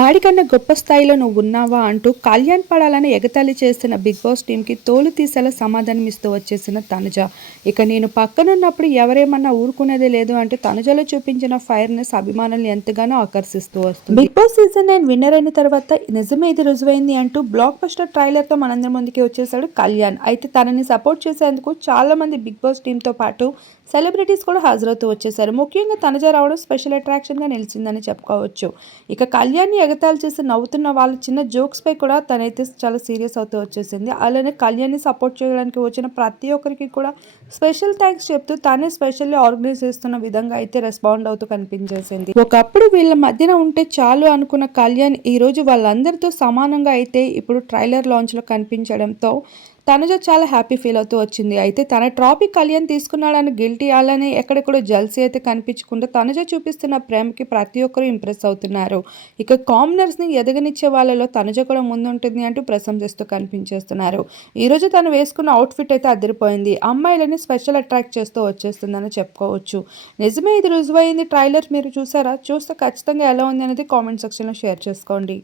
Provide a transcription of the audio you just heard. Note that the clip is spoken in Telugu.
ఆడికన్నా గొప్ప స్థాయిలో నువ్వున్నావా అంటూ కళ్యాణ్ పడాలని ఎగతాళి చేస్తున్న బిగ్ బాస్ టీంకి తోలు తీసేలా సమాధానం ఇస్తూ వచ్చేసిన తనుజ. ఇక నేను పక్కనున్నప్పుడు ఎవరేమన్నా ఊరుకునేదే లేదు అంటూ తనుజలో చూపించిన ఫైర్నెస్ అభిమానుల్ని ఎంతగానో ఆకర్షిస్తూ వస్తుంది. బిగ్ బాస్ సీజన్ 9 విన్నర్ అయిన తర్వాత నిజమే ఇది రుజువైంది అంటూ బ్లాక్ బస్టర్ ట్రైలర్తో మనందరి ముందుకి వచ్చేసాడు కళ్యాణ్. అయితే తనని సపోర్ట్ చేసేందుకు చాలా మంది బిగ్ బాస్ టీంతో పాటు సెలబ్రిటీస్ కూడా హాజరవుతూ వచ్చేసారు. ముఖ్యంగా తనుజ రావడం స్పెషల్ అట్రాక్షన్గా నిలిచిందని చెప్పుకోవచ్చు. ఇక కళ్యాణ్ని ఎగతాళి చేసి నవ్వుతున్న వాళ్ళ చిన్న జోక్స్పై కూడా తనైతే చాలా సీరియస్ అవుతూ వచ్చేసింది. అలానే కళ్యాణ్ని సపోర్ట్ చేయడానికి వచ్చిన ప్రతి ఒక్కరికి కూడా స్పెషల్ థ్యాంక్స్ చెప్తూ తానే స్పెషల్లీ ఆర్గనైజ్ చేస్తున్న విధంగా అయితే రెస్పాండ్ అవుతూ కనిపించేసింది. ఒకప్పుడు వీళ్ళ మధ్యన ఉంటే చాలు అనుకున్న కళ్యాణ్ ఈరోజు వాళ్ళందరితో సమానంగా అయితే ఇప్పుడు ట్రైలర్ లాంచ్లో కనిపించడంతో తనుజ చాలా హ్యాపీ ఫీల్ అవుతూ వచ్చింది. అయితే తన ట్రాఫిక్ కళ్యాణ్ తీసుకున్నాడని గిల్టీ, అలానే ఎక్కడెక్కడో జల్సీ అయితే కనిపించకుండా తనుజ చూపిస్తున్న ప్రేమకి ప్రతి ఒక్కరూ ఇంప్రెస్ అవుతున్నారు. ఇక కామనర్స్ని ఎదగనిచ్చే వాళ్ళలో తనుజ కూడా ముందుంటుంది అంటూ ప్రశంసిస్తూ కనిపించేస్తున్నారు. ఈరోజు తను వేసుకున్న అవుట్ఫిట్ అయితే అదిరిపోయింది. అమ్మాయిలని స్పెషల్ అట్రాక్ట్ చేస్తూ వచ్చేస్తుందని చెప్పుకోవచ్చు. నిజమే ఇది రుజువైంది ట్రైలర్ మీరు చూసారా? చూస్తే ఖచ్చితంగా ఎలా ఉంది అనేది కామెంట్ సెక్షన్లో షేర్ చేసుకోండి.